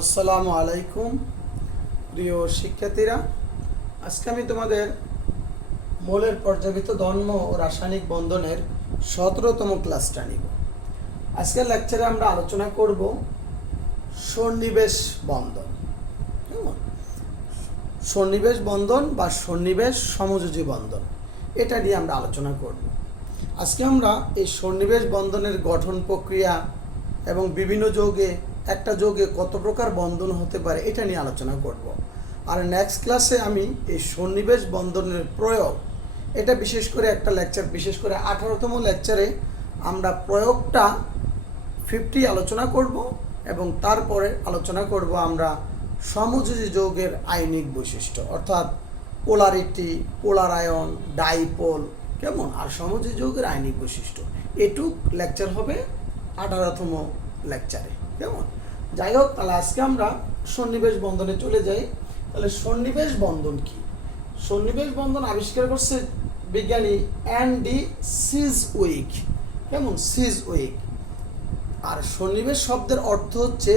আসসালামু আলাইকুম প্রিয় শিক্ষার্থীরা, আজকে আমি তোমাদের মোলের পর্যাবৃত্ত ধর্ম ও রাসায়নিক বন্ধনের 17তম ক্লাসটা নিব। আজকের লেকচারে আমরা আলোচনা করব সন্নিবেশ বন্ধন। কেমন? সন্নিবেশ বন্ধন বা সন্নিবেশ সমযোজী বন্ধন, এটা নিয়ে আমরা আলোচনা করব। আজকে আমরা এই সন্নিবেশ বন্ধনের গঠন প্রক্রিয়া এবং বিভিন্ন যৌগে একটা যৌগে কত প্রকার বন্ধন হতে পারে এটা নিয়ে আলোচনা করব। আর নেক্সট ক্লাসে আমি এই সন্নিবেশ বন্ধনের প্রয়োগ, এটা বিশেষ করে একটা লেকচার, বিশেষ করে 18তম লেকচারে আমরা প্রয়োগটা 50 আলোচনা করব এবং তারপরে আলোচনা করব আমরা সমযোজী যৌগের আয়নিক বৈশিষ্ট্য, অর্থাৎ পোলারিটি, পোলার আয়ন, ডাইপোল, কেমন, আর সমযোজী যৌগের আয়নিক বৈশিষ্ট্য। এটুক লেকচার হবে 18তম লেকচারে। কেমন? যাই হোক, তাহলে আজকে আমরা সন্নিবেশ বন্ধনে চলে যাই। তাহলে সন্নিবেশ বন্ধন কি? সন্নিবেশ বন্ধন আবিষ্কার করছে বিজ্ঞানী অ্যান্ডি সিজউইক। কেমন? সিজউইক। আর সন্নিবেশ শব্দের অর্থ হচ্ছে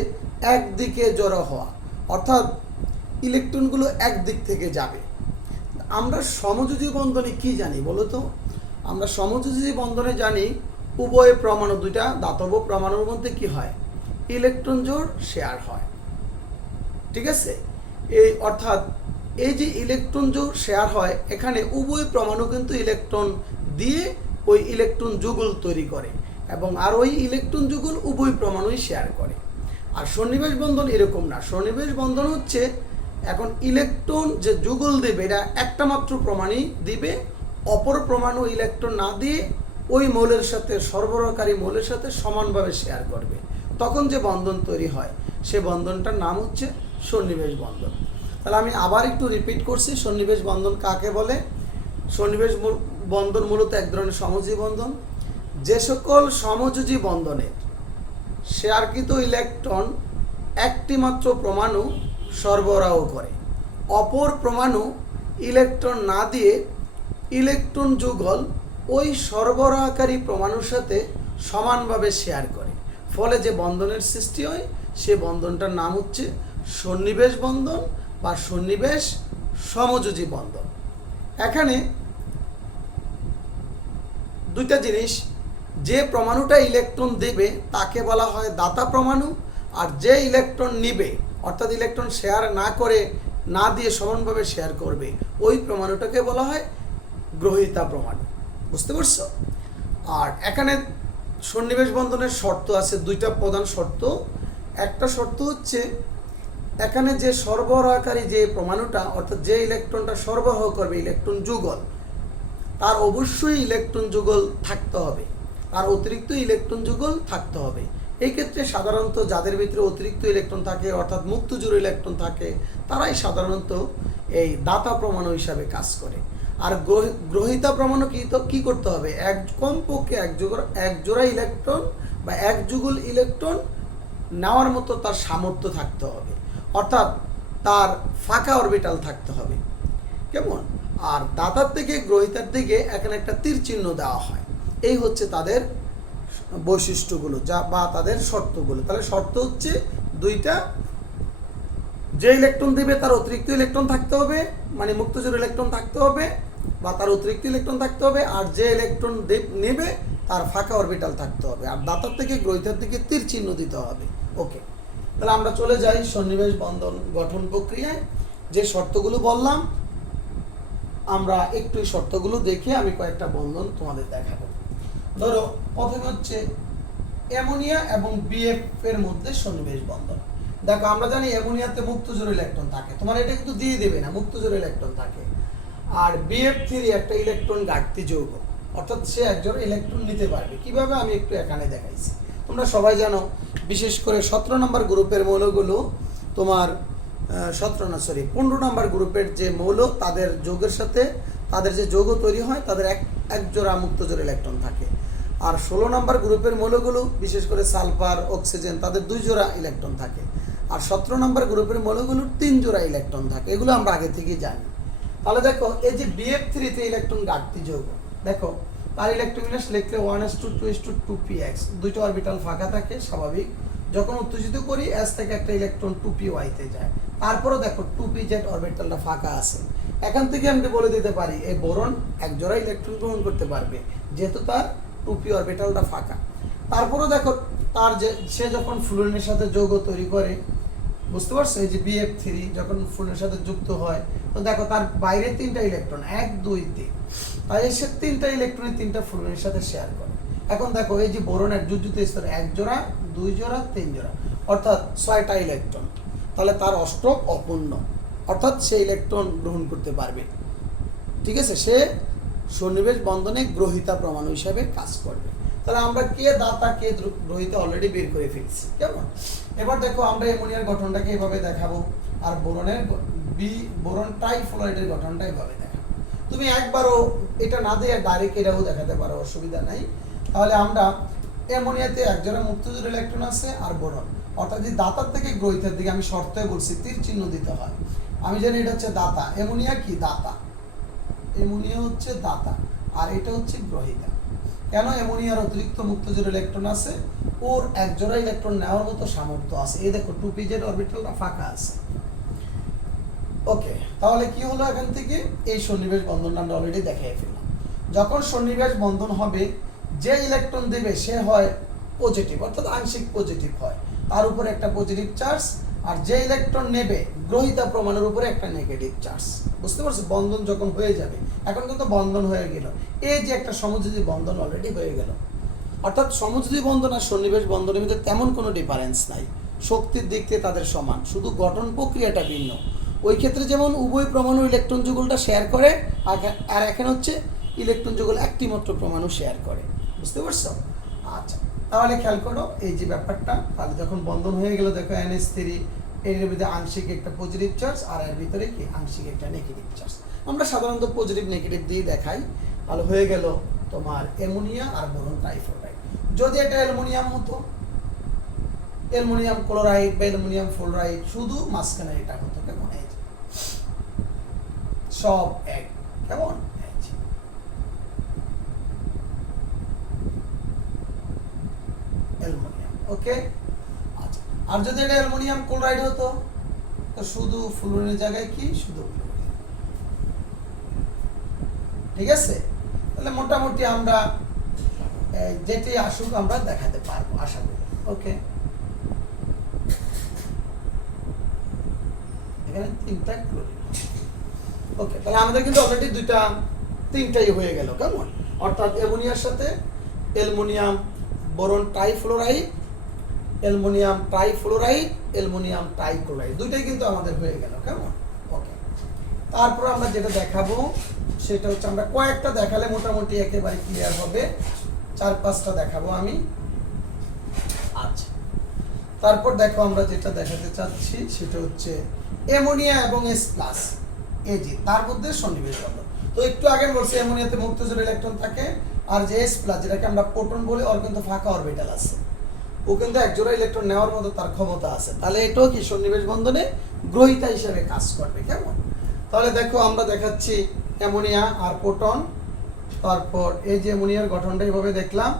একদিকে জড়ো হওয়া, অর্থাৎ ইলেকট্রনগুলো একদিক থেকে যাবে। আমরা সমযোজী বন্ধনে কি জানি বলো তো? আমরা সমযোজী বন্ধনে জানি উভয় পরমাণু, দুইটা দাতব্য পরমাণুর মধ্যে কি হয়? ইলেকট্রন জোড় শেয়ার হয়। ঠিক আছে? এই অর্থাৎ এই যে ইলেকট্রন জোড় শেয়ার হয়, এখানে উভয় পরমাণু কিন্তু ইলেকট্রন দিয়ে ওই ইলেকট্রন যুগল তৈরি করে এবং আর ওই ইলেকট্রন যুগল উভয় পরমাণুই শেয়ার করে। আর সন্নিবেশ বন্ধন এরকম না। সন্নিবেশ বন্ধন হচ্ছে এখন ইলেকট্রন যে যুগল দেবে এটা একটা মাত্র প্রমাণই দিবে, অপর পরমাণু ইলেকট্রন না দিয়ে ওই মৌলের সাথে, সরবরাহকারী মৌলের সাথে সমানভাবে শেয়ার করবে। তখন যে বন্ধন তৈরি হয় সে বন্ধনটার নাম হচ্ছে সন্নিবেশ বন্ধন। তাহলে আমি আবার একটু রিপিট করছি, সন্নিবেশ বন্ধন কাকে বলে? সন্নিবেশ বন্ধন মূলত এক ধরনের সমযোজী বন্ধন। যে সকল সমযোজী বন্ধনের শেয়ারকৃত ইলেকট্রন একটি মাত্র পরমাণু সরবরাহ করে, অপর পরমাণু ইলেকট্রন না দিয়ে ইলেকট্রন যুগল ওই সরবরাহকারী পরমাণুর সাথে সমানভাবে শেয়ার করে, ফলে যে বন্ধনের সৃষ্টি হয় সে বন্ধনটার নাম হচ্ছে সন্নিবেশ বন্ধন বা সন্নিবেশ সমযোজী বন্ধন। এখানে দুইটা জিনিস, যে পরমাণুটা ইলেকট্রন দেবে তাকে বলা হয় দাতা পরমাণু, আর যে ইলেকট্রন নিবে অর্থাৎ ইলেকট্রন শেয়ার না করে, না দিয়ে সমানভাবে শেয়ার করবে, ওই পরমাণুটাকে বলা হয় গ্রহীতা পরমাণু। বুঝতে পারছো? আর এখানে সন্নিবেশ বন্ধনের শর্ত আছে, দুইটা প্রধান শর্ত। একটা শর্ত হচ্ছে এখানে যে সরবরাহকারী যে পরমাণুটা, অর্থাৎ যে ইলেকট্রনটা সরবরাহ করবে ইলেকট্রন যুগল, তার অবশ্যই ইলেকট্রন যুগল থাকতে হবে, তার অতিরিক্ত ইলেকট্রন যুগল থাকতে হবে। এই ক্ষেত্রে সাধারণত যাদের ভিতরে অতিরিক্ত ইলেকট্রন থাকে, অর্থাৎ মুক্তজোড় ইলেকট্রন থাকে, তারাই সাধারণত এই দাতা পরমাণু হিসাবে কাজ করে। আর গ্রহীতা পরমাণু কি করতে হবে? কমপক্ষে এক জোড়া ইলেকট্রন বা এক যুগল ইলেকট্রন নেওয়ার মতো তার সামর্থ্য থাকতে হবে, অর্থাৎ তার ফাঁকা অরবিটাল থাকতে হবে। কেমন? আর দাতার থেকে গ্রহীতার দিকে এখানে একটা তীর চিহ্ন দেওয়া হয়। এই হচ্ছে তাদের বৈশিষ্ট্যগুলো বা তাদের শর্তগুলো। তাহলে শর্ত হচ্ছে দুইটা, যে ইলেকট্রন দেবে তার অতিরিক্ত ইলেকট্রন থাকতে হবে, মানে মুক্তজোড় ইলেকট্রন থাকতে হবে বা তার অতিরিক্ত ইলেকট্রন থাকতে হবে, আর যে ইলেকট্রন নেবে তার ফাঁকা অরবিটাল থাকতে হবে, আর দাতার থেকে গ্রহীতার দিকে তীর চিহ্ন দিতে হবে। ওকে, তাহলে আমরা চলে যাই সন্নিবেশ বন্ধন গঠন প্রক্রিয়ায়। যে শর্তগুলো বললাম আমরা একটু শর্তগুলো দেখে আমি কয়েকটা বন্ধন তোমাদের দেখাবো। ধরো প্রথমে হচ্ছে অ্যামোনিয়া এবং বিএফ এর মধ্যে সন্নিবেশ বন্ধন। দেখো আমরা জানি অ্যামোনিয়াতে মুক্তজোড় ইলেকট্রন থাকে, তোমার এটা কিন্তু দিয়ে দেবে না, মুক্তজোড় ইলেকট্রন থাকে। আর BF3 একটা ইলেকট্রন ঘাটতি যৌগ, অর্থাৎ সে একজন ইলেকট্রন নিতে পারবে। কিভাবে আমি একটু এখানে দেখাইছি। তোমরা সবাই জানো, বিশেষ করে 17 নম্বর গ্রুপের মৌলগুলো তোমার 15 নম্বর গ্রুপের যে মৌল, তাদের যৌগের সাথে তাদের যে যৌগ তৈরি হয় তাদের এক জোড়া মুক্তজোড় ইলেকট্রন থাকে। আর 16 নম্বর গ্রুপের মৌলগুলো, বিশেষ করে সালফার, অক্সিজেন, তাদের 2 জোড়া ইলেকট্রন থাকে। আর 17 নম্বর গ্রুপের মৌলগুলোর 3 জোড়া ইলেকট্রন থাকে। এগুলো আমরা আগে থেকেই জানি। তাহলে দেখো এই যে BF3 তে ইলেকট্রন ঘাটতি যৌগ, দেখো তার ইলেকট্রন বিন্যাস লিখলে 1s2 2s2 2px, দুইটা অরবিটাল ফাঁকা থাকে স্বাভাবিক। যখন উত্তেজিত করি S থেকে একটা ইলেকট্রন 2p1 তে যায়, তারপরে দেখো 2pz অরবিটালটা ফাঁকা আছে। এখান থেকে আমি বলে দিতে পারি এই বোরন এক জোড়া ইলেকট্রন গ্রহণ করতে পারবে, যেহেতু তার 2p অরবিটালটা ফাঁকা। তারপরে দেখো তার যে সে যখন ফ্লুরিনের সাথে যৌগ তৈরি করে, বুঝতে পারছো, এই যে BF3 যখন ফ্লুরিনের সাথে যুক্ত হয়, তো দেখো তার বাইরে 3টা ইলেকট্রন 1 2 3, তাই সে 3টা ইলেকট্রন 3টা ফ্লুরিনের সাথে শেয়ার করে। এখন দেখো এই যে বোরনের যুযুত স্তর 1 জোড়া 2 জোড়া 3 জোড়া, অর্থাৎ 6টা ইলেকট্রন, তাহলে তার অষ্টক অপূর্ণ, অর্থাৎ সে ইলেকট্রন গ্রহণ করতে পারবে। ঠিক আছে, সে সন্নিবেশ বন্ধনে গ্রহিতা পরমাণু হিসাবে কাজ করবে। তাহলে আমরা কে দাতা কে গ্রহিতা অলরেডি বের করে ফেলছি, কেমন? এবার দেখো আমরা অ্যামোনিয়ার গঠনটাকে এভাবে দেখাবো, আর বোরন ট্রাইফ্লোরাইডের গঠনটা এভাবে দেখাবো। তুমি একবারও এটা না দিয়ে ডাইরেক্ট এটাও দেখাতে পারো, অসুবিধা নাই। তাহলে আমরা অ্যামোনিয়াতে এক জোড়া মুক্তজোড় ইলেকট্রন আছে আর বোরন, অর্থাৎ যে দাতার থেকে গ্রহিতার দিকে আমি শর্তে বলছি তীর চিহ্ন দিতে হয়। আমি জানি এটা হচ্ছে দাতা, অ্যামোনিয়া কি দাতা, অ্যামোনিয়া হচ্ছে দাতা আর এটা হচ্ছে গ্রহিতা। কেন? অ্যামোনিয়ার অতিরিক্ত মুক্তজোড় ইলেকট্রন আছে, ওর এক জোড়া ইলেকট্রন নেওয়ার মতো সামর্থ্য আছে। এই দেখো 2pz অরবিটালটা ফাঁকা আছে। ওকে, তাহলে কি হলো এখান থেকে? এই সন্নিবেশ বন্ধনটা আমরা অলরেডি দেখাই ফেললাম। যখন সন্নিবেশ বন্ধন হবে, যে ইলেকট্রন দেবে সে হয় পজিটিভ, অর্থাৎ আংশিক পজিটিভ হয়, তার উপরে একটা পজিটিভ চার্জ, আর যে ইলেকট্রন নেবে গ্রহিতা প্রমাণের উপরে একটা নেগেটিভ চার্জ। বুঝতে পারছো? বন্ধন যখন হয়ে যাবে, এখন কিন্তু বন্ধন হয়ে গেল, এই যে একটা সমযোজী বন্ধন অলরেডি হয়ে গেল। অর্থাৎ সমযোজী বন্ধন আর সন্নিবেশ বন্ধনের মধ্যে তেমন কোনো ডিফারেন্স নাই, শক্তির দিক থেকে তাদের সমান, শুধু গঠন প্রক্রিয়াটা ভিন্ন। ওই ক্ষেত্রে যেমন উভয় পরমাণু ইলেকট্রন যুগলটা শেয়ার করে, আর এখানে হচ্ছে ইলেকট্রন যুগল একটি মাত্র পরমাণু শেয়ার করে। বুঝতে পারছো? আচ্ছা, তাহলে খেয়াল করো এই যে ব্যাপারটা। তাহলে যখন বন্ধন হয়ে গেল, দেখো NH3 এর ভিতরে আংশিক একটা পজিটিভ চার্জ আর এর ভিতরে কি আংশিক একটা নেগেটিভ চার্জ। আমরা সাধারণত পজিটিভ নেগেটিভ দিয়ে দেখাই। তাহলে হয়ে গেল তোমার অ্যামোনিয়া আর বোরন ট্রাইফ্লোরাইড। যদি এটা অ্যালুমিনিয়াম হতো, অ্যালুমিনিয়াম ক্লোরাইড বা অ্যালুমিনিয়াম ফ্লোরাইড, শুধু মাঝখানে এটা হতো, কেমন? এই যে সব এক, কেমন? অ্যালুমিনিয়াম। ওকে, আচ্ছা। আর যদি এটা অ্যালুমিনিয়াম ক্লোরাইড হতো, তো শুধু ফ্লুরিনের জায়গায় কি শুধু ফ্লুরিন। ঠিক আছে, তাহলে মোটামুটি আমরা যেটি আসুক আমরা দেখাতে পারবো আশা করি। ওকে, এখানে 3টা ক্লোরিন। ওকে, তাহলে আমাদের কিন্তু অলরেডি 3টাই হয়ে গেল, কেমন? অর্থাৎ অ্যামোনিয়ার সাথে aluminium boron trifluoride, aluminium trifluoride, aluminium trichloride, দুইটাই কিন্তু আমাদের হয়ে গেল, কেমন? ওকে, তারপর আমরা যেটা দেখাবো সেটা হচ্ছে, আমরা কয়েকটা দেখালে মোটামুটি একেবারে ক্লিয়ার হবে, 4-5টা দেখাবো আমি। আচ্ছা, তারপর দেখো আমরা যেটা দেখাতে চাচ্ছি সেটা হচ্ছে অ্যামোনিয়া এবং H+, এই যে তার মধ্যে সন্নিবেশ বন্ধন। তো একটু আগে বলছি অ্যামোনিয়াতে মুক্তজোড় ইলেকট্রন থাকে, আর যে H+, যেটাকে আমরা প্রোটন বলি, ওর কিন্তু ফাঁকা অরবিটাল আছে, ও কিন্তু এক জোড়া ইলেকট্রন নেওয়ার মতো তার ক্ষমতা আছে। তাহলে এটাও কি সন্নিবেশ বন্ধনে গ্রহিতা হিসেবে কাজ করবে, কেমন? তাহলে দেখো আমরা দেখাচ্ছি অ্যামোনিয়া আর প্রোটন। তারপর এই যে অ্যামোনিয়ার গঠনটা এইভাবে দেখলাম,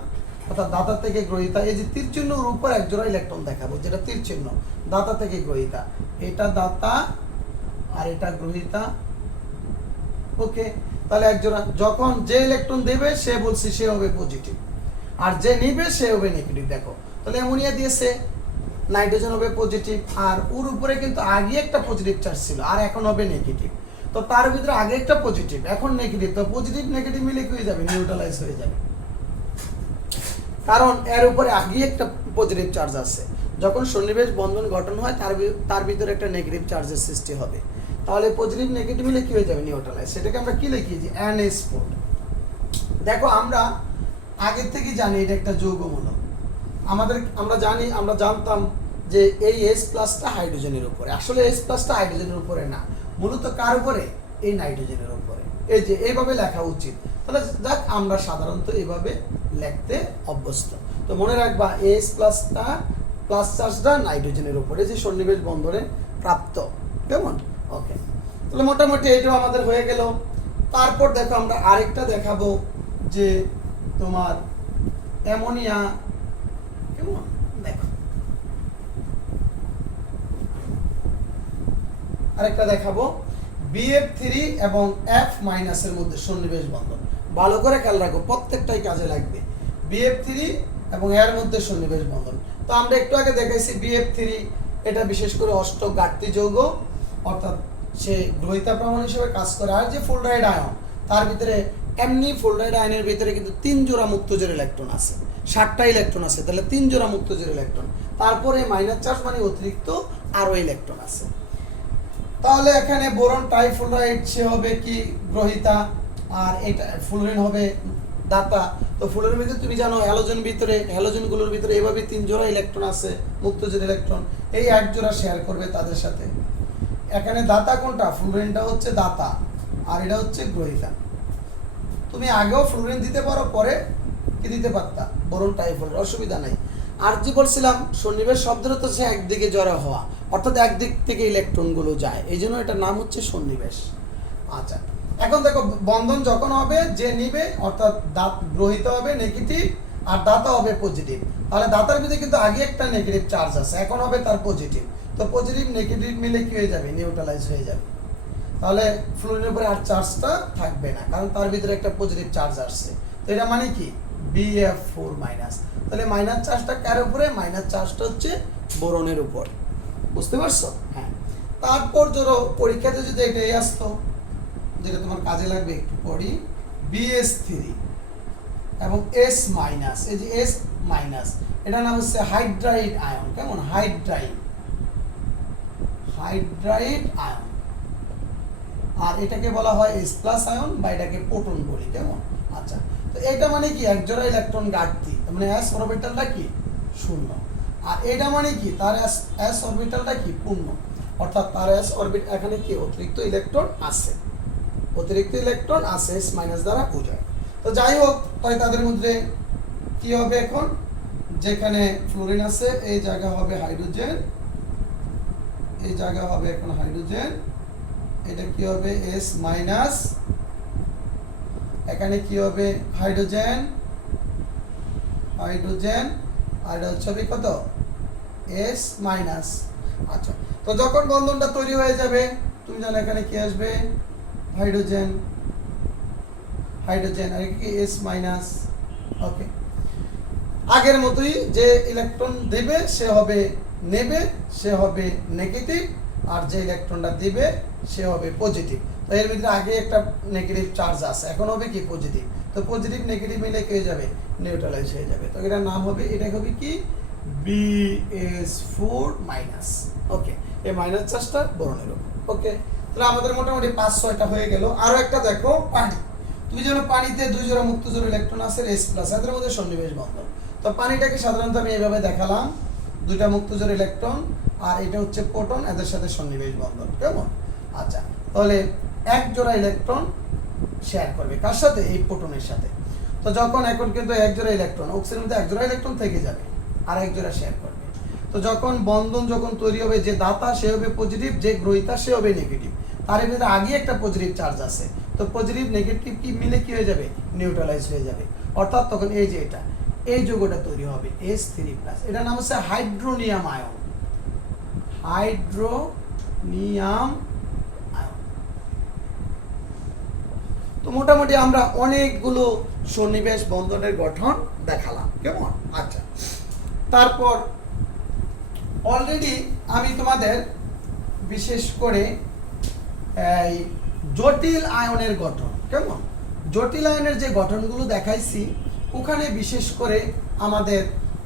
অর্থাৎ দাতা থেকে গ্রহিতা। এই যে তীর চিহ্নের উপর এক জোড়া ইলেকট্রন দেখাবো, যেটা তীর চিহ্ন, দাতা থেকে গ্রহিতা, এটা দাতা আর এটা গ্রহিতা। ওকে, তাহলে এক জোড়া, যখন যে ইলেকট্রন দেবে সে বলছি সে হবে পজিটিভ, আর যে নিবে সে হবে নেগেটিভ। দেখো, তাহলে অ্যামোনিয়া দিয়েছে, নাইট্রোজেন হবে পজিটিভ, আর ওর উপরে কিন্তু আগে একটা পজিটিভ চার্জ ছিল, আর এখন হবে নেগেটিভ। তো তার ভিতরে আগে একটা পজিটিভ, এখন নেগেটিভ, তো পজিটিভ নেগেটিভ মিলে কি হয়ে যাবে? নিউট্রালাইজ হয়ে যাবে, কারণ এর উপরে আগে একটা পজিটিভ চার্জ আছে। যখন সন্নিবেশ বন্ধন গঠন হয়, তার ভিতরে একটা নেগেটিভ চার্জের সৃষ্টি হবে, তাহলে পজিটিভ নেগেটিভ মিলে কি হয়ে যাবে? নিউট্রালাইজ। সেটাকে আমরা কি লিখি? যে NH4। দেখো, আমরা আগে থেকে জানি এটা একটা যৌগমূলক। আমরা জানতাম যে এই H+টা হাইড্রোজেনের উপরে, আসলে H+টা হাইড্রোজেনের উপরে না, মূলত কার উপরে? এই নাইট্রোজেনের উপরে। এই যে এইভাবে লেখা উচিত। তাহলে যাক, আমরা সাধারণত এইভাবে লিখতে অভ্যস্ত। তো মনে রাখবা, H+টা প্লাস চার্জটা নাইট্রোজেনের উপরে, যে সন্নিবেশ বন্ধনে প্রাপ্ত, কেমন? ওকে, তাহলে মোটামুটি এইটাও আমাদের হয়ে গেল। তারপর দেখো আমরা আরেকটা দেখাবো, যে তোমার অ্যামোনিয়া, কেমন? দেখো আরেকটা দেখাবো, BF3 এবং F মাইনাসের মধ্যে সন্নিবেশ বন্ধন। ভালো করে খেয়াল রাখো, প্রত্যেকটাই কাজে লাগবে। BF3 এবং এর মধ্যে সন্নিবেশ বন্ধন। তো আমরা একটু আগে দেখাইছি BF3, এটা বিশেষ করে অষ্টক ঘাটতি যৌগ, অর্থাৎ সে গ্রহিতা প্রমাণ হিসেবে কাজ করে। আর যে ফ্লোরাইড আয়ন, তার ভিতরে এমনি ফ্লোরাইড আয়নের ভিতরে কিন্তু 3 জোড়া মুক্তজোড় ইলেকট্রন আছে, 60টা ইলেকট্রন আছে, তাহলে 3 জোড়া মুক্তজোড় ইলেকট্রন, তারপরে মাইনাস চার্জ মানে অতিরিক্ত আরো ইলেকট্রন আছে। তাহলে এখানে বোরন ট্রাইফ্লোরাইড সে হবে কি গ্রহিতা, আর এটা ফ্লোরিন হবে দাতা। তো ফ্লোরিনের ভিতরে তুমি জানো হ্যালোজেন ভিতরে, হ্যালোজেনগুলোর ভিতরে এভাবে 3 জোড়া ইলেকট্রন আছে, মুক্তজোড় ইলেকট্রন, এই 1 জোড়া শেয়ার করবে তাদের সাথে। এখানে দাতা কোনটা? ফ্লোরিনটা হচ্ছে দাতা, আর এটা হচ্ছে গ্রহিতা। তুমি আগেও ফ্লোরিন দিতে পারো, পরে কি দিতে পারতা? বোরন ট্রাইফ্লোরাইড, অসুবিধা নাই। আর যে বলছিলাম সন্নিবেশ শব্দের তো সে একদিকে জড়ো হওয়া, অর্থাৎ একদিক থেকে ইলেকট্রনগুলো যায়, এই জন্য এটার নাম হচ্ছে সন্নিবেশ। আচ্ছা, এখন দেখো বন্ধন যখন হবে, যে নিবে অর্থাৎ গ্রহিত হবে নেগেটিভ আর দাতা হবে পজিটিভ। তাহলে দাতার ভিতরে কিন্তু আগে একটা নেগেটিভ চার্জ আছে, এখন হবে তার পজিটিভ। তো পজিটিভ নেগেটিভ মিলে কি হয়ে যাবে? নিউট্রালাইজ হয়ে যাবে। তাহলে ফ্লোরিনের উপরে আর চার্জটা থাকবে না, কারণ তার ভিতরে একটা পজিটিভ চার্জ আসছে। তো এটা মানে কি? BF4 minus. তাহলে মাইনাস চার্জটা কার উপরে? মাইনাস চার্জটা হচ্ছে বোরনের উপর। বুঝতে পারছো? হ্যাঁ। তারপর ধরো পরীক্ষাতে যদি এটাই আসতো, যেটা তোমার কাজে লাগবে একটু পরই, BS3 এবং S মাইনাস, এই যে S মাইনাস, এটার নাম হচ্ছে হাইড্রাইড আয়ন। কেমন? Hydride ion. আর এটাকে বলা হয় S প্লাস আয়ন, বা এটাকে প্রোটন বলি। কেমন? আচ্ছা, তো এটা মানে কি? এক জোড়া ইলেকট্রন ঘাটতি, মানে S অরবিটালটা কি? শূন্য। আর এটা মানে কি? তার S অরবিটালটা কি? পূর্ণ, অর্থাৎ তার S অরবিট এখানে কি অতিরিক্ত ইলেকট্রন আছে, অতিরিক্ত ইলেকট্রন আছে, S মাইনাস দ্বারা বোঝায়। তো যাই হোক, তাই তাদের মধ্যে কি হবে? এখন যেখানে ফ্লোরিন আছে এই জায়গা হবে হাইড্রোজেন, এই জায়গা হবে এখন হাইড্রোজেন, এটা কি হবে? S মাইনাস, এখানে কি হবে? হাইড্রোজেন, আর এটা হচ্ছে কত? S minus. আচ্ছা, তো যখন বন্ধনটা তৈরি হয়ে যাবে, তুমি জানো এখানে কি আসবে? হাইড্রোজেন, আর কি S মাইনাস। ওকে, আগের মতোই যে ইলেকট্রন দেবে সে হবে নেবে, সে হবে নেগেটিভ, আর যে ইলেকট্রনটা দিবে সে হবে পজিটিভ। তো এর ভিতরে আগে একটা নেগেটিভ চার্জ আছে, এখন হবে কি? পজিটিভ। তো পজিটিভ নেগেটিভ মিলে কি হয়ে যাবে? নিউট্রালাইজ হয়ে যাবে। তো এটার নাম হবে, এটা হবে কি? BS4 minus. ওকে, এই মাইনাস চার্জটা বোরনের উপর। ওকে, তাহলে আমাদের মোটামুটি 5-6টা হয়ে গেল। আরো একটা দেখো, পানি। তুমি জানো পানিতে 2 জোড়া মুক্তজোড় ইলেকট্রন আছে, S প্লাস, এদের মধ্যে সন্নিবেশ বন্ধন। তো পানিটাকে সাধারণত আমি এইভাবে দেখালাম, 2টা মুক্তজোড় ইলেকট্রন, আর এটা হচ্ছে প্রোটন, এদের সাথে সন্নিবেশ বন্ধন। কেমন? আচ্ছা, তাহলে 1 জোড়া ইলেকট্রন শেয়ার করবে কার সাথে? এই প্রোটনের সাথে। তো যখন এখন কিন্তু 1 জোড়া ইলেকট্রন, অক্সিজেনের মধ্যে 1 জোড়া ইলেকট্রন থেকে যাবে, আর 1 জোড়া শেয়ার করবে। তো যখন বন্ধন তৈরি হবে, যে দাতা সে হবে পজিটিভ, যে গ্রহিতা সে হবে নেগেটিভ। তার ভিতরে আগে একটা পজিটিভ চার্জ আছে, তো পজিটিভ নেগেটিভ কি মিলে কি হয়ে যাবে? নিউট্রালাইজ হয়ে যাবে। অর্থাৎ তখন এই যে এটা, এই যৌগটা তৈরি হবে S3+, এটার নাম হচ্ছে হাইড্রোনিয়াম আয়ন। তো মোটামুটি আমরা অনেকগুলো সন্নিবেশ বন্ধনের গঠন দেখালাম। কেমন? আচ্ছা, তারপর অলরেডি আমি তোমাদের বিশেষ করে এই জটিল আয়নের গঠন, কেমন? জটিল আয়নের যে গঠনগুলো দেখাইছি, ওখানে বিশেষ করে আমাদের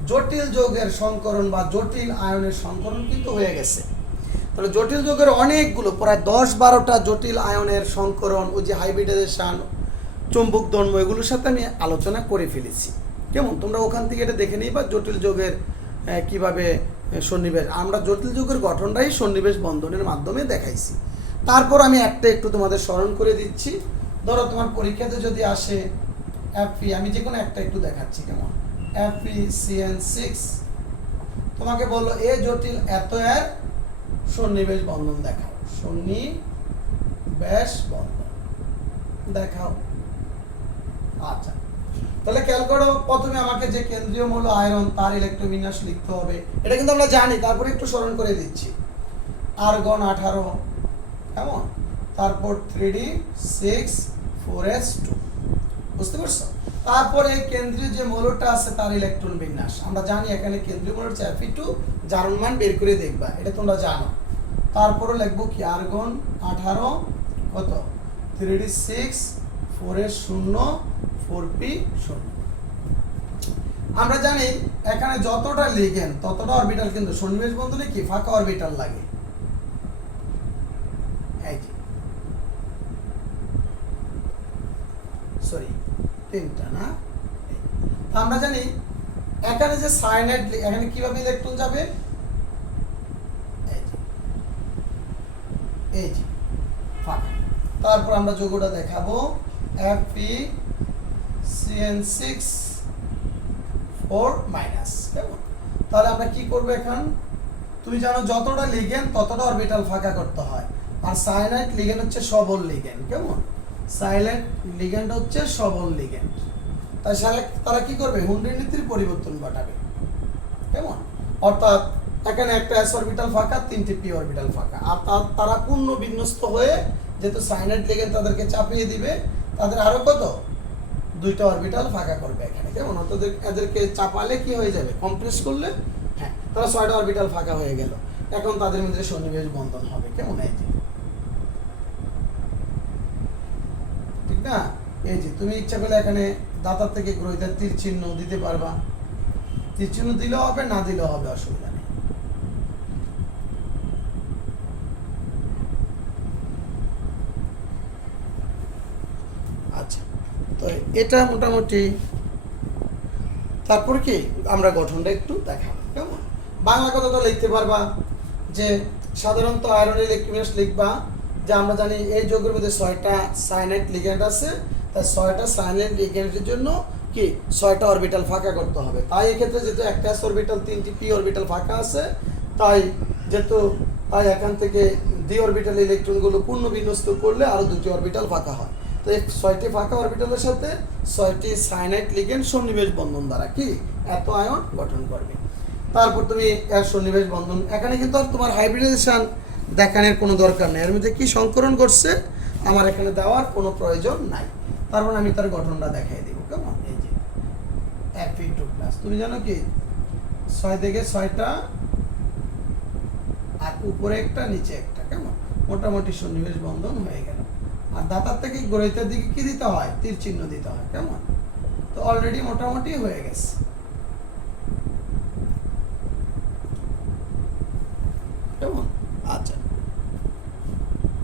জটিল যৌগের সংকরণ বা জটিল আয়নের সংকরণ কিন্তু হয়ে গেছে। তাহলে জটিল যৌগের অনেকগুলো, প্রায় 10-12টা জটিল আয়নের সংকরণ, ওই যে হাইব্রিডাইজেশন, চুম্বক ধর্ম, এগুলোর সাথে আমি আলোচনা করে ফেলেছি। কেমন? তোমরা ওখান থেকে এটা দেখে নিবা জটিল যৌগের কিভাবে সন্নিবেশ, আমরা জটিল যৌগের গঠনটাই সন্নিবেশ বন্ধনের মাধ্যমে দেখাইছি। তারপর আমি একটা একটু তোমাদের স্মরণ করে দিচ্ছি। ধরো তোমার পরীক্ষাতে যদি আসে Fe, আমি যে কোনো একটা একটু দেখাচ্ছি। কেমন? FeCN6, তোমাকে বললো এ জটিল এত এর সন্নিবেশ বন্ধন দেখাও, সন্নিবেশ বন্ধন দেখাও। আচ্ছা, তাহলে খেয়াল করো, প্রথমে আমাকে যে কেন্দ্রীয় মৌল আয়রন তার ইলেকট্রোবিন্যাস লিখতে হবে, এটা কিন্তু আমরা জানি, তারপরে একটু স্মরণ করে দিচ্ছি। আর্গন 18, কেমন, তারপর 3d6 4s2, বুঝতে পারছো? তারপরে কেন্দ্রীয় যে মৌলটা আছে তার ইলেকট্রন বিন্যাস আমরা জানি, এখানে কেন্দ্রীয় মৌল হচ্ছে Fe2, যার মান বের করে দেখবা, এটা তোমরা জানো। তারপরে লিখবো কি আর্গন 18 কত 3d6 4s0 4p0। আমরা জানি এখানে যতটা লিগেন্ড ততটা অরবিটাল, কিন্তু সন্নিবেশ বন্ধনে কি ফাঁকা অরবিটাল লাগে, এই যে সরি তিনটা না। আমরা জানি এখানে যে সায়ানাইড, এখানে কিভাবে ইলেকট্রন যাবে, এই যে ফাঁকা। তারপর আমরা যৌগটা দেখাবো FeCN6 4-, কেমন? তাহলে আমরা কি করব এখন, তুমি জানো যতটা লিগেন্ড ততটা অরবিটাল ফাঁকা করতে হয়, আর সায়ানাইড লিগেন্ড হচ্ছে সবল লিগেন্ড, কেমন? সাইলেন্ট লিগ্যান্ড হচ্ছে সবল লিগ্যান্ড, তাই তারা কি করবে, হুন্ডের নীতির পরিবর্তন ঘটাবে, কেমন? অর্থাৎ এখানে একটা s অরবিটাল ফাঁকা, তিনটি p অরবিটাল ফাঁকা, আর তারা পূর্ণ বিন্যস্ত হয়ে, যেহেতু সাইনাইড লিগ্যান্ড তাদেরকে চাপিয়ে দিবে, তাদের আরো কত দুইটা অরবিটাল ফাঁকা করবে এখানে, কেমন? অর্থাৎ এদেরকে চাপালে কি হয়ে যাবে, কম্প্রেস করলে, হ্যাঁ, তারা 6টা অরবিটাল ফাঁকা হয়ে গেল। এখন তাদের মধ্যে সন্নিবেশ বন্ধন হবে, কেমন? এই যে ঠিক না, এই যে তুমি ইচ্ছা করলে এখানে দাতার থেকে গ্রহিতার তীর চিহ্ন দিতে পারবা, তীর চিহ্ন দিলেও হবে, না দিলেও হবে, অসুবিধা নেই। আচ্ছা, তো এটা মোটামুটি। তারপর কি আমরা গঠনটা একটু দেখাবো, কেমন? বাংলা কথা তো লিখতে পারবা, যে সাধারণত আয়রনের ইলেকট্রনিক্স লিখবা, যে আমরা জানি এই যৌগের মধ্যে 6টা সায়ানাইড লিগ্যান্ড আছে, তাই 6টা সায়ানাইড লিগ্যান্ডের জন্য কি 6টা অরবিটাল ফাঁকা করতে হবে। তাই এই ক্ষেত্রে যেহেতু একটা s অরবিটাল, 3টি p অরবিটাল ফাঁকা আছে, তাই এখান থেকে d অরবিটাল ইলেকট্রনগুলো পূর্ণ বিন্যস্ত করলে আরো 2টি অরবিটাল ফাঁকা হয়। তো এই 6টি ফাঁকা অরবিটালের সাথে 6টি সায়ানাইড লিগ্যান্ড সন্নিবেশ বন্ধন দ্বারা কি এত আয়ন গঠন করবে। তারপর তুমি এর সন্নিবেশ বন্ধন, এখানে কিন্তু আর তোমার হাইব্রিডাইজেশন দেখানোর কোনো দরকার নেই, এর মধ্যে কি সংকরণ করছে আমার এখানে দেওয়ার কোনো প্রয়োজন নাই। তারপর আমি তার গঠনটা দেখাই দিব, কেমন? এই যে Fe2+, তুমি জানো কি 6 থেকে 6টা, আর উপরে একটা নিচে একটা, কেমন? মোটামুটি সন্নিবেশ বন্ধন হয়ে গেল। আর দাতার থেকে গ্রহিতার দিকে কি দিতে হয়, তীর চিহ্ন দিতে হয়, কেমন? তো অলরেডি মোটামুটি হয়ে গেছে, কেমন? আচ্ছা,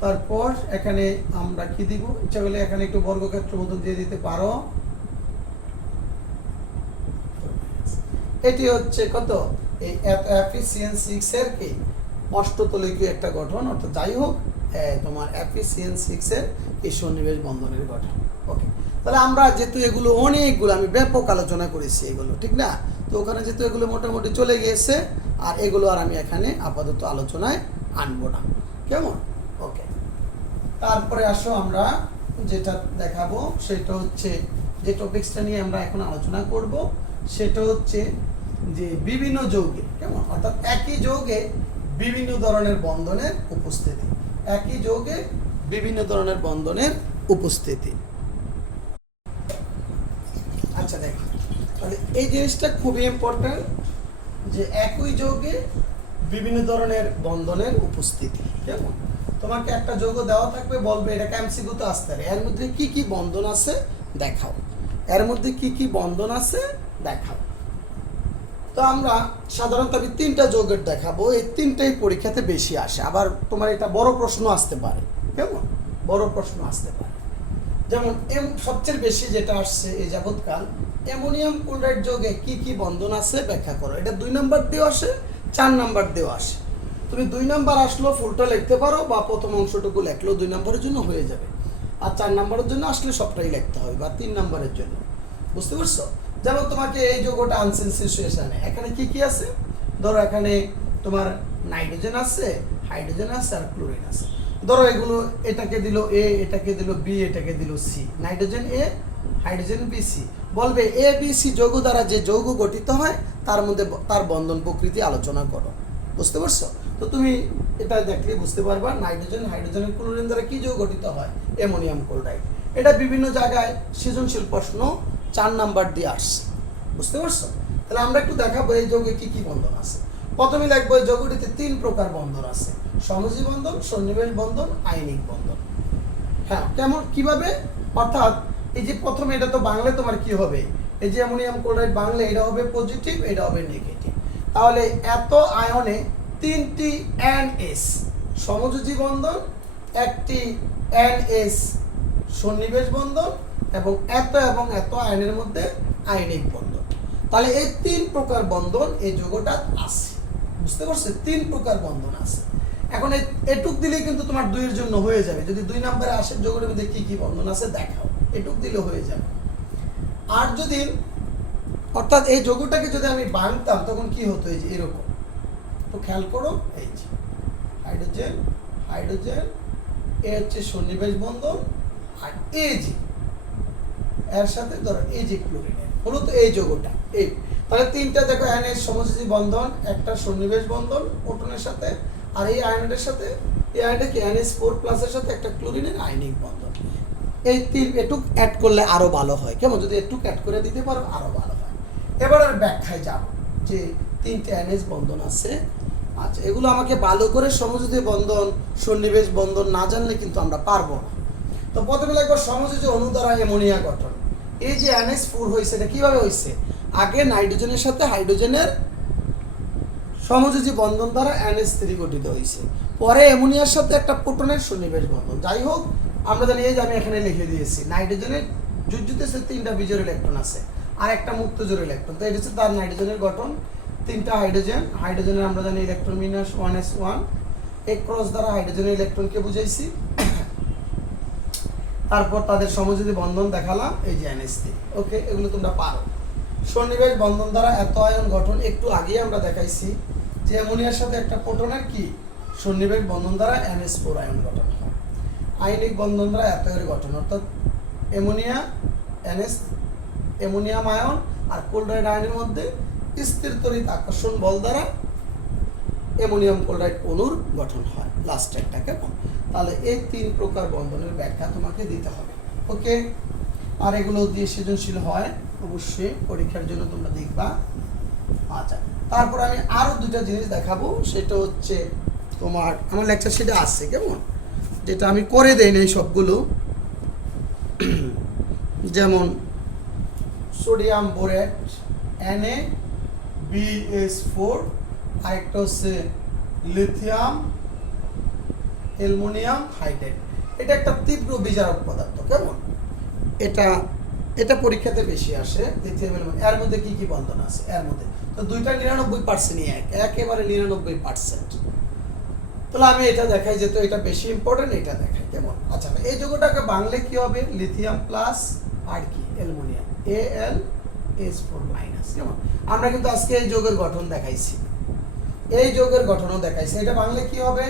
তারপর এখানে আমরা কি দিব, ইচ্ছা করলে এখানে একটু বর্গক্ষেত্র মতো দিয়ে দিতে পারো। এটি হচ্ছে কত, এই FeCN6 এর কি অষ্টতলিকীয় একটা গঠন, অর্থাৎ যাই হোক তোমার FeCN6 এর এই সন্নিবেশ বন্ধনের গঠন। ওকে, তাহলে আমরা যেহেতু এগুলো অনেকগুলো আমি ব্যাপক আলোচনা করেছি এগুলো, ঠিক না? তো ওখানে যেহেতু এগুলো মোটামুটি চলে গিয়েছে, আর এগুলো আর আমি এখানে আপাতত আলোচনায় আনবো না, কেমন? ওকে, তারপরে আসো আমরা যেটা দেখাবো সেটা হচ্ছে, যে টপিকসটা নিয়ে আমরা এখন আলোচনা করব সেটা হচ্ছে যে বিভিন্ন যৌগে, কেমন? অর্থাৎ একই যৌগে বিভিন্ন ধরনের বন্ধনের উপস্থিতি, একই যৌগে বিভিন্ন ধরনের বন্ধনের উপস্থিতি। আচ্ছা দেখো, তাহলে এই জিনিসটা খুবই ইম্পর্টেন্ট, যে একই যৌগে বিভিন্ন ধরনের বন্ধনের উপস্থিতি, কেমন? তোমাকে একটা যৌগ দেওয়া থাকবে, বলবে এটা এমসিকিউতে আসতে পারে, এর মধ্যে কি কি বন্ধন আছে দেখাও, এর মধ্যে কি কি বন্ধন আছে দেখাও। তো আমরা সাধারণত আমি 3টা যৌগের দেখাবো, এই 3টাই পরীক্ষাতে বেশি আসে, আবার তোমার এটা বড় প্রশ্ন আসতে পারে, কেমন? বড় প্রশ্ন আসতে পারে, যেমন সবচেয়ে বেশি যেটা আসছে এই যাবৎকাল, অ্যামোনিয়াম ক্লোরাইড যৌগে কি কি বন্ধন আছে ব্যাখ্যা করো। এটা 2 নাম্বার দিয়েও আসে, 4 নাম্বার দিয়েও আসে। তুমি 2 নাম্বার আসলো ফুলটা লিখতে পারো, বা প্রথম অংশটুকু লিখলেও 2 নাম্বারের জন্য হয়ে যাবে, আর 4 নাম্বারের জন্য আসলে সবটাই লিখতে হবে, বা 3 নাম্বারের জন্য, বুঝতে পারছো? যেমন তোমাকে এই যৌগটা আনসেন সিচুয়েশনে এখানে কি কি আছে, ধরো এখানে তোমার নাইট্রোজেন আছে, হাইড্রোজেন আছে, আর ক্লোরিন আছে। ধরো এগুলো, এটাকে দিল এ, এটাকে দিল বি, এটাকে দিল সি, নাইট্রোজেন এ, হাইড্রোজেন বি, সি। বলবে এ বি সি যৌগ দ্বারা যে যৌগ গঠিত হয় তার মধ্যে তার বন্ধন প্রকৃতি আলোচনা করো, বুঝতে পারছো? তো তুমি এটা দেখলে বুঝতে পারবা নাইট্রোজেন হাইড্রোজেনের ক্লোরিন দ্বারা কি যৌগ গঠিত হয়? Ammonium chloride. এটা বিভিন্ন জায়গায় সৃজনশীল প্রশ্ন 4 নাম্বার দিয়ে আসছে, বুঝতে পারছো? তাহলে আমরা একটু দেখাবো এই যৌগে কি কি বন্ধন আছে। প্রথমে লিখবো এই যৌগটিতে 3 প্রকার বন্ধন আছে, সমযোজী বন্ধন, সন্নিবেশ বন্ধন, আয়নিক বন্ধন। হ্যাঁ, কেমন কিভাবে? অর্থাৎ এই যে প্রথমে এটা তো বাংলায় তোমার কি হবে, এই যে অ্যামোনিয়াম ক্লোরাইড বাংলা এটা হবে পজিটিভ, এটা হবে নেগেটিভ। তাহলে এত আয়নে 3টি NS সমযোজী বন্ধন, একটি NS সন্নিবেশ বন্ধন এবং এত আয়নের মধ্যে আয়নিক বন্ধন। তাহলে এই 3 প্রকার বন্ধন এই যৌগটা আছে, বুঝতে পারছো? 3 প্রকার বন্ধন আছে। এখন এটুক দিলেই কিন্তু তোমার 2 এর জন্য হয়ে যাবে। যদি 2 নম্বরে আসে যৌগের মধ্যে কি কি বন্ধন আছে দেখাও, এটুক দিলে হয়ে যাবে। আর যদি অর্থাৎ এই যৌগটাকে যদি আমি বাঁধতাম তখন কি হতো, এই যে এরকম, তো খেয়াল করো, এই যে হাইড্রোজেন হাইড্রোজেন, এ হচ্ছে সন্নিবেশ বন্ধন, আর এই যে এর সাথে ধরো এই যে ক্লোরিন হলো, তো এই যৌগটা এই। তাহলে 3টা দেখো NH সমযোজী বন্ধন, একটা সন্নিবেশ বন্ধন প্রোটনের সাথে, আর এই আয়নের সাথে এই আয়নটা কি NH4+ এর সাথে একটা ক্লোরিনের আয়নিক বন্ধন। এই 3 এটুক অ্যাড করলে আরো ভালো হয়, কেমন? যদি এটুক অ্যাড করে দিতে পারো আরো ভালো হয়। এবার আর ব্যাখ্যায় যাব যে 3টে NH বন্ধন আছে। আচ্ছা, এগুলো আমাকে ভালো করে সমযোজী বন্ধন সন্নিবেশ বন্ধন না জানলে কিন্তু আমরা পারবো না। তো প্রথমে লিখবো সমযোজী অণু দ্বারা অ্যামোনিয়া গঠন। এই যে NH4 হয়েছে, এটা কিভাবে হয়েছে? আগে নাইট্রোজেনের সাথে হাইড্রোজেনের সমযোজী বন্ধন দ্বারা NH3 গঠিত হয়েছে, পরে অ্যামোনিয়ার সাথে একটা প্রোটনের সন্নিবেশ বন্ধন। যাই হোক, আমরা জানি, এই যে আমি এখানে লিখে দিয়েছি, নাইট্রোজেনের যুজ্যতে 3টা বিজোড় ইলেকট্রন আছে আর একটা মুক্ত জোড় ইলেকট্রন। তো এটা হচ্ছে তার নাইট্রোজেনের গঠন। 3টা হাইড্রোজেন, হাইড্রোজেনের আমরা জানি ইলেকট্রন বিন্যাস 1s1, এক ক্রস দ্বারা হাইড্রোজেনের ইলেকট্রনকে বুঝাইছি। তারপর তাদের সমযোজী বন্ধন দেখালাম, এই যে NH3। ওকে, এগুলো তোমরা পারো। সন্নিবেশ বন্ধন দ্বারা এত আয়ন গঠন, একটু আগে আমরা দেখাইছি যে অ্যামোনিয়ার সাথে একটা প্রোটনের কি সন্নিবেশ বন্ধন দ্বারা NH4 আয়ন গঠন হয়। আয়নিক বন্ধন দ্বারা এত এর গঠন, অর্থাৎ অ্যামোনিয়া NH অ্যামোনিয়াম আয়ন আর ক্লোরাইড আয়নের মধ্যে স্থির তড়িৎ আকর্ষণ বল দ্বারা অ্যামোনিয়াম ক্লোরাইড অণুর গঠন হয় লাস্ট একটা, কেমন? তাহলে এই 3 প্রকার বন্ধনের ব্যাখ্যা তোমাকে দিতে হবে। ওকে, আর এগুলো দিয়ে সৃজনশীল হয় অবশ্যই, পরীক্ষার জন্য তোমরা দেখবা। আচ্ছা, তারপর আমি আরো 2টা জিনিস দেখাবো, সেটা হচ্ছে তোমার আমার লেকচার শিটে আছে, কেমন? যেটা আমি করে দেই না এই সবগুলো, যেমন সোডিয়াম বোরেট NaBH4, আরেকটা হচ্ছে লিথিয়াম অ্যালুমিনিয়াম হাইড্রাইড। এটা একটা তীব্র বিজারক পদার্থ, কেমন? এটা পরীক্ষাতে বেশি আসে, লিথিয়াম অ্যালুমিনিয়াম। এর মধ্যে কি কি বন্ধন আছে এর মধ্যে? তো 2টা 99%ই একেবারে 99%। তাহলে আমি এটা দেখাই, যেহেতু এটা বেশি ইম্পর্টেন্ট, এটা দেখাই, কেমন? আচ্ছা, এই যৌগটাকে বাংলা কি হবে? লিথিয়াম প্লাস আর কি অ্যালুমিনিয়াম, Al(H4-), কেমন? আমরা কিন্তু আজকে এই যৌগের গঠন দেখাইছি, এই যৌগের গঠনও দেখাইছি। এটা বাংলা কি হবে?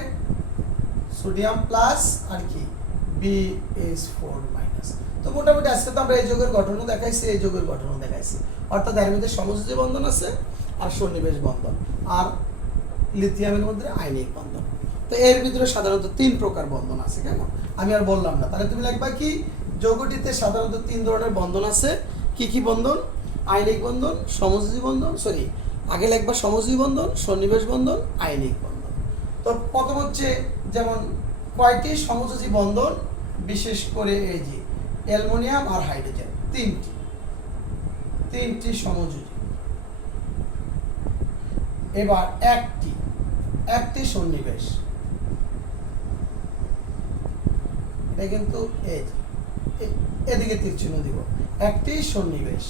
সোডিয়াম প্লাস আর কি BH4-। তো মোটামুটি আজকে তো আমরা এই যৌগের গঠনও দেখাইছি, এই যৌগের গঠনও দেখাইছি। অর্থাৎ এর মধ্যে সমযোজী বন্ধন আছে আর সন্নিবেশ বন্ধন, আর লিথিয়ামের মধ্যে আয়নিক বন্ধন। তো এর ভিতরে সাধারণত 3 প্রকার বন্ধন আছে, কেমন? আমি আর বললাম না। তাহলে তুমি লিখবা কি, যৌগটিতে সাধারণত 3 ধরনের বন্ধন আছে। কি কি বন্ধন? আয়নিক বন্ধন, সমযোজী বন্ধন, আগে লিখবা সমযোজী বন্ধন, সন্নিবেশ বন্ধন, আয়নিক বন্ধন। তো প্রথম হচ্ছে যেমন কয়টি সমযোজী বন্ধন, বিশেষ করে এই যে অ্যালুমিনিয়াম আর হাইড্রোজেন, 3টি সমযোজী। এবার একটি সন্নিবেশ, এটা কিন্তু এদিকে তীর চিহ্ন দিব, একটি সন্নিবেশ,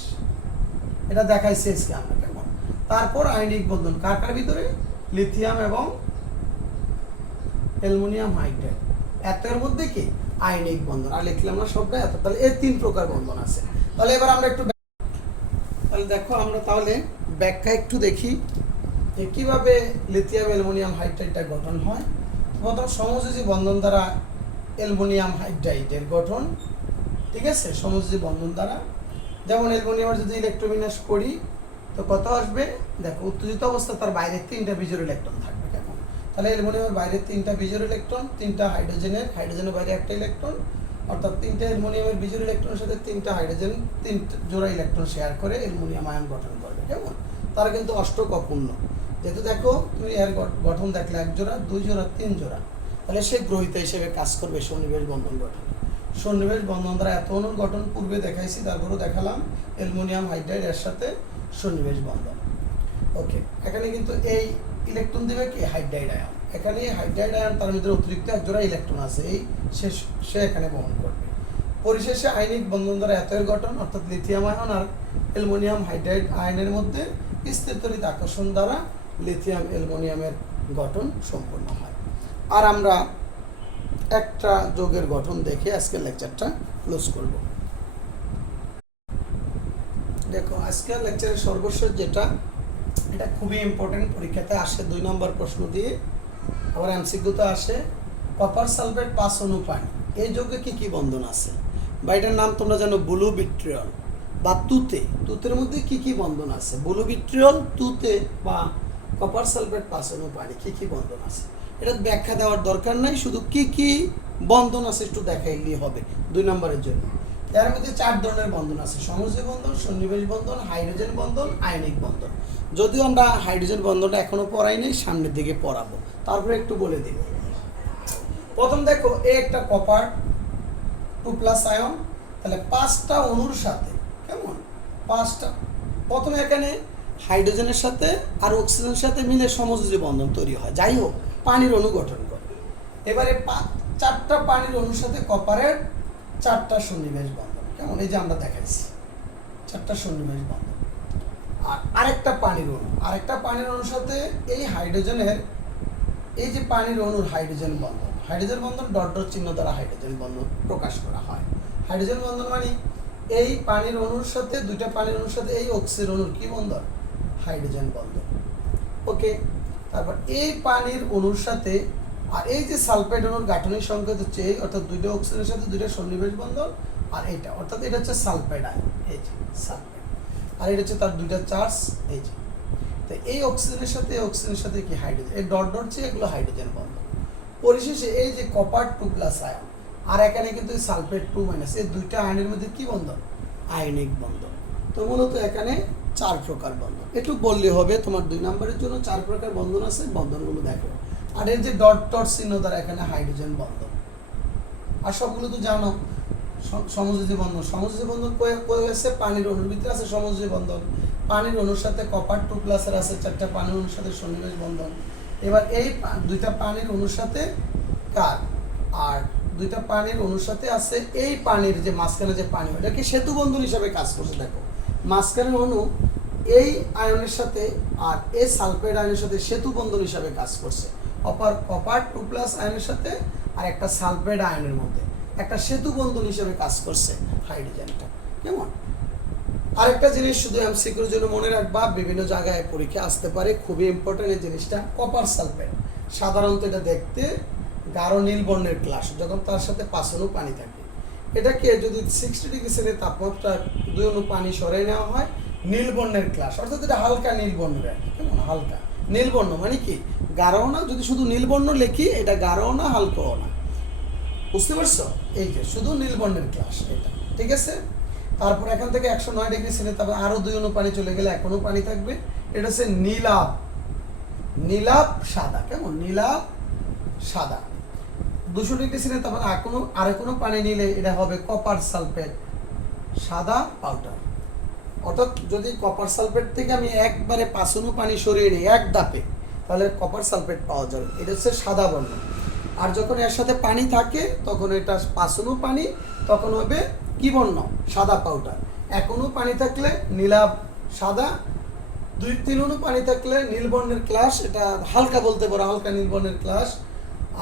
এটা দেখাইছে আজকে আমরা, কেমন? তারপর আয়নিক বন্ধন কার কার ভিতরে? লিথিয়াম এবং অ্যালুমিনিয়াম হাইড্রাইড, এর মধ্যে কি আয়নিক বন্ধন। আর লিখলাম না সবটা এত। তাহলে এই 3 প্রকার বন্ধন আছে। তাহলে এবার আমরা একটু, তাহলে দেখো আমরা তাহলে ব্যাখ্যা একটু দেখি যে কিভাবে লিথিয়াম অ্যালুমিনিয়াম হাইড্রাইডটা গঠন হয়। প্রথম সমযোজী বন্ধন দ্বারা অ্যালুমিনিয়াম হাইড্রাইডের গঠন, ঠিক আছে? সমযোজী বন্ধন দ্বারা, যেমন অ্যালুমিনিয়ামের যদি ইলেকট্রোবিন্যাস করি তো কত আসবে? দেখো, উত্তেজিত অবস্থা তার বাইরে 3টা বিজোড় ইলেকট্রন থাকবে, তাহলে অ্যালুমিনিয়ামের বাইরে 3টা বিজোড় ইলেকট্রন, 3টা হাইড্রোজেনের বাইরে একটা ইলেকট্রন, অর্থাৎ 3টা অ্যালুমিনিয়ামের বিজোড় ইলেকট্রনের সাথে 3টা হাইড্রোজেন 3 জোড়া ইলেকট্রন শেয়ার করে অ্যালুমিনিয়াম আয়ন গঠন করবে। কেমন? তারা কিন্তু অষ্টক অপূর্ণ। যেহেতু দেখো তুমি এর গঠন দেখলে 1 জোড়া, 2 জোড়া, 3 জোড়া, তাহলে সে গ্রহিতা হিসেবে কাজ করবে সন্নিবেশ বন্ধন গঠন। সন্নিবেশ বন্ধন দ্বারা এত অণুর গঠন পূর্বে দেখাইছি, তারপরেও দেখালাম অ্যালুমিনিয়াম হাইড্রাইড এর সাথে সন্নিবেশ বন্ধন। ওকে, এখানে কিন্তু এই ইলেকট্রন দিবে কি হাইড্রাইড আয়ন। এখানে হাইড্রাইড আয়ন তার মধ্যে অতিরিক্ত 1 জোড়া ইলেকট্রন আছে, এই সে এখানে বহন করবে। পরিশেষে আয়নিক বন্ধন দ্বারা এতএর গঠন, অর্থাৎ লিথিয়াম আয়ন আর অ্যালুমিনিয়াম হাইড্রাইড আয়নের মধ্যে স্থিরতড়িৎ আকর্ষণ দ্বারা লিথিয়াম অ্যালুমিনিয়ামের গঠন সম্পন্ন হয়। আর আমরা একটা যৌগের গঠন দেখে আজকের লেকচারটা ক্লোজ করব। দেখো আজকের লেকচারের সর্বশেষ যেটা, এটা খুবই ইম্পর্টেন্ট, পরীক্ষাতে আসে 2 নম্বর প্রশ্ন দিয়ে, আবার এমসিকিউতে আসে। কপার সালফেট 5 অণু পানি, এই যৌগে কি কি বন্ধন আছে? বা এটার নাম তোমরা জানো ব্লু বিট্রিয়ল বা তুতে। তুতের মধ্যে কি কি বন্ধন আছে? ব্লু বিট্রিয়ল, তুতে বা কপার সালফেট 5 অণু পানি, কি কি বন্ধন আছে? এটা ব্যাখ্যা দেওয়ার দরকার নাই, শুধু কি কি বন্ধন আছে একটু দেখাইলেই হবে 2 নম্বরের জন্য। এর মধ্যে 4 ধরনের বন্ধন আছে: সমযোজী বন্ধন, সন্নিবেশ বন্ধন, হাইড্রোজেন বন্ধন, আয়নিক বন্ধন। যদিও আমরা হাইড্রোজেন বন্ধনটা এখনো পড়াই নাই, সামনের দিকে পড়াবো, তারপরে একটু বলে দিব। প্রথম দেখো এই একটা কপার 2+ আয়ন, তাহলে 5টা অণুর সাথে, কেমন 5টা, প্রথমে এখানে হাইড্রোজেনের সাথে আর অক্সিজেনের সাথে মিলে সমযোজী বন্ধন তৈরি হয়, যাই হোক পানির অণু গঠন করে। এবারে 4টা পানির অণুর সাথে কপারের 4টা সন্নিবেশ বন্ধন, কেমন এই যে আমরা দেখাইছি 4টা সন্নিবেশ বন্ধন। আর আরেকটা পানির অণুর সাথে এই হাইড্রোজেনের, এই যে পানির অণুর হাইড্রোজেন বন্ধন ডট ডট চিহ্ন দ্বারা হাইড্রোজেন বন্ধন প্রকাশ করা হয়। হাইড্রোজেন বন্ধন মানে এই পানির অণুর সাথে, 2টা পানির অণুর সাথে এই অক্সিজেন অণুর কি বন্ধন? হাইড্রোজেন বন্ধন। ওকে, তারপর এই পানির অণুর সাথে আর এই যে সালফাইড অণুর গাঠনিক সংকেত হচ্ছে এই, অর্থাৎ 2টা অক্সিজেনের সাথে 2টা সন্নিবেশ বন্ধন, আর এটা অর্থাৎ এটা হচ্ছে সালফাইড আয়ন, এই যে সালফাইড, আর এটা হচ্ছে তার 2টা চার্জ, এই যে। তো এই অক্সিজেনের সাথে কি হাইড্রোজেন, এই ডট ডট যে এগুলো হাইড্রোজেন বন্ধন। পরিশেষে এই যে কপার 2+ আয়ন, আর এখানে কিন্তু সালফেট 2-, এই 2টা আয়নের মধ্যে কি বন্ধন? আয়নিক বন্ধন। তো মূলত এখানে 4 প্রকার বন্ধন, একটু বললে হবে, তোমার 2 নম্বরের জন্য 4 প্রকার বন্ধন আছে, বন্ধনগুলো দেখো। আর এই যে ডট ডট চিহ্ন দ্বারা এখানে হাইড্রোজেন বন্ধন। আর সবগুলো তো জানো, সমযোজী বন্ধন কই আছে? পানির অণুর ভিতরে আছে সমযোজী বন্ধন। পানির অণুর সাথে কপার 2+ এর আছে 4টা পানির অণুর সাথে সন্নিবেশ বন্ধন। এবার এই 2টা পানির অণুর সাথে কার, আর 2টা পানির অণুর সাথে আছে এই পানির যে মাঝখানে যে পানি, ওটাকে সেতু বন্ধন হিসাবে কাজ করছে। দেখো মাঝখানের অণু এই আয়নের সাথে আর এই সালফাইড আয়নের সাথে সেতু বন্ধন হিসাবে কাজ করছে। কপার 2+ আয়নের সাথে আর একটা সালফাইড আয়নের মধ্যে একটা সেতু বন্ধন হিসাবে কাজ করছে হাইড্রোজেনটা, কেমন? আরেকটা জিনিস শুধু এমসিকিউর জন্য মনে রাখবা, বিভিন্ন জায়গায় পরীক্ষা আসতে পারে, খুবই ইম্পর্টেন্ট এই জিনিসটা। কপার সালফেট সাধারণত এটা দেখতে গাঢ় নীল বর্ণের গ্লাস, যখন তার সাথে 5 অণু পানি থাকে। এটাকে যদি 60 ডিগ্রি সেন্টিগ্রেড তাপমাত্রা 2 অণু পানি সরাই নেওয়া হয়, নীল বর্ণের গ্লাস, অর্থাৎ এটা হালকা নীল বর্ণের, কেমন হালকা নীল বর্ণ মানে কি গাঢ়ও না, যদি শুধু নীল বর্ণ লিখি এটা গাঢ়ও না হালকাও না, বুঝতে পারছো? এই যে শুধু নীল বর্ণের গ্লাস এটা, ঠিক আছে। তারপর এখান থেকে 109 ডিগ্রি সেন্টিগ্রেড তারপর আরো 2 অণু পানি চলে গেলে 1 অণু পানি থাকবে, এটা হচ্ছে নীলাভ সাদা, কেমন নীলাভ সাদা। 200 ডিগ্রি সেন্টিগ্রেড তারপর আরেক কোনো পানি নিলে এটা হবে কপার সালফেট সাদা পাউডার। অর্থাৎ যদি কপার সালফেট থেকে আমি একবারে 5 অণু পানি সরিয়ে নিই এক ধাপে, তাহলে কপার সালফেট পাওয়া যাবে, এটা হচ্ছে সাদা বর্ণ। আর যখন এর সাথে পানি থাকে তখন এটা 5 অণু পানি, তখন হবে কি বর্ণ? সাদা পাউডার। 1 অণু পানি থাকলে নীলাভ সাদা, 2-3 অণু পানি থাকলে নীল বর্ণের ক্লাস, এটা হালকা বলতে পারো, হালকা নীল বর্ণের ক্লাস।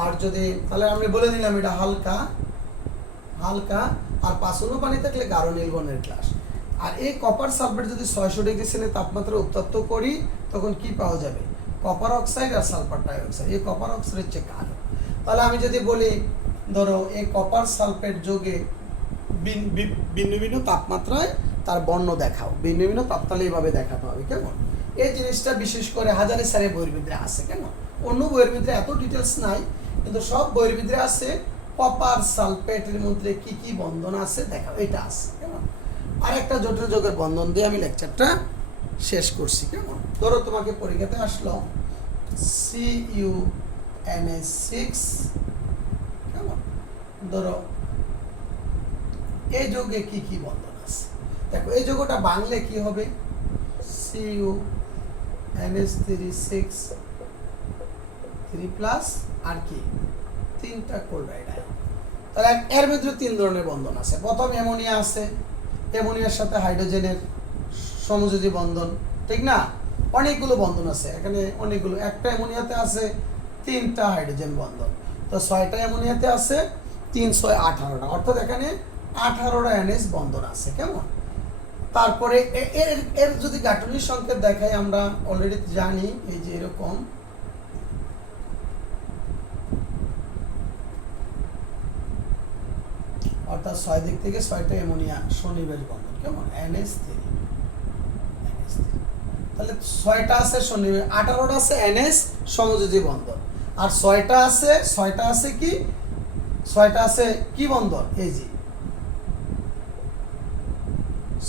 আর যদি তাহলে আমি বলে দিলাম এটা হালকা, আর 5 অণু পানি থাকলে গাঢ় নীল বর্ণের ক্লাস। আর এই কপার সালফেট যদি 600 ডিগ্রি সেন্টিগ্রেড তাপমাত্রা উত্তপ্ত করি, তখন কি পাওয়া যাবে? কপার অক্সাইড আর সালফার ডাইঅক্সাইড। এই কপার অক্সাইড হচ্ছে কালো। তাহলে আমি যদি বলি ধরো এই কপার সালফেট যোগে ভিন্ন ভিন্ন তাপমাত্রায় তার বর্ণ দেখাও, ভিন্ন ভিন্ন তাপমাত্রা এইভাবে দেখাতে হবে, কেমন? এই জিনিসটা বিশেষ করে হাজারি স্যারের বইয়ের ভিতরে আছে, কেন অন্য বইয়ের ভিতরে এত ডিটেলস নাই, কিন্তু সব বইয়ের ভিতরে আছে কপার সালফেটের মধ্যে কি কি বন্ধন আছে দেখাও, এটা আছে কেমন। আর একটা জটিল যৌগের বন্ধন দিয়ে আমি লেকচারটা শেষ করছি কেমন। ধরো তোমাকে পরীক্ষাতে আসলো CuNH6 কেমন, ধরো এই যৌগে কি কি বন্ধন আছে দেখো। এই যৌগটা বাংলে কি হবে, CuNH3 3+ আর কি 3টা ক্লোরাইড আয়ন। তাহলে এর ভিতরে 3 ধরনের বন্ধন আছে। প্রথম অ্যামোনিয়া আছে, অ্যামোনিয়ার সাথে হাইড্রোজেনের সমযোজী বন্ধন, ঠিক না। অনেকগুলো বন্ধন আছে এখানে, অনেকগুলো। একটা অ্যামোনিয়াতে আছে 3টা হাইড্রোজেন বন্ধন, তো 6টা অ্যামোনিয়াতে আছে 3 6 18টা, অর্থাৎ এখানে 18টা NH বন্ধন আছে কেমন। তারপরে এর যদি গাঠনিক সংকেত দেখাই, আমরা অলরেডি জানি এই যে এরকম, অর্থাৎ 6 দিক থেকে 6টা অ্যামোনিয়া সন্নিবেশ বন্ধন কেমন, NH3। তাহলে 6টা আছে সন্নিবেশ, 18টা আছে NH সমযোজী বন্ধন, আর 6টা আছে কি, 6টা আছে কি বন্ধন, এই যে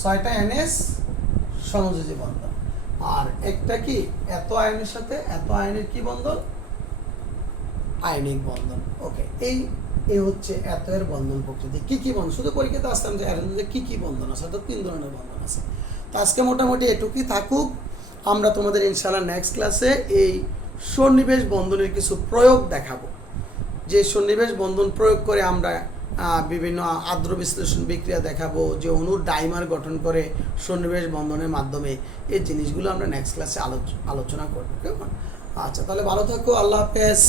6টা NH সমযোজী বন্ধন, আর একটা কি এত আয়নের সাথে এত আয়নের কি বন্ধন, আয়নিক বন্ধন। ওকে, এই হচ্ছে এত এর বন্ধন প্রকৃতি। কি কি বন্ধন, শুধু পরীক্ষাতে আসতাম যে এর মধ্যে কি কি বন্ধন আছে, অর্থাৎ 3 ধরনের বন্ধন আছে। তো আজকে মোটামুটি এটুকুই থাকুক। আমরা তোমাদের ইনশাআল্লাহ নেক্সট ক্লাসে এই সন্নিবেশ বন্ধনের কিছু প্রয়োগ দেখাবো, যে সন্নিবেশ বন্ধন প্রয়োগ করে আমরা বিভিন্ন আদ্র বিশ্লেষণ বিক্রিয়া দেখাবো, যে অণুর ডাইমার গঠন করে সন্নিবেশ বন্ধনের মাধ্যমে। এই জিনিসগুলো আমরা নেক্সট ক্লাসে আলোচনা করবো কেমন। আচ্ছা, তাহলে ভালো থাকো, আল্লাহ হাফেজ।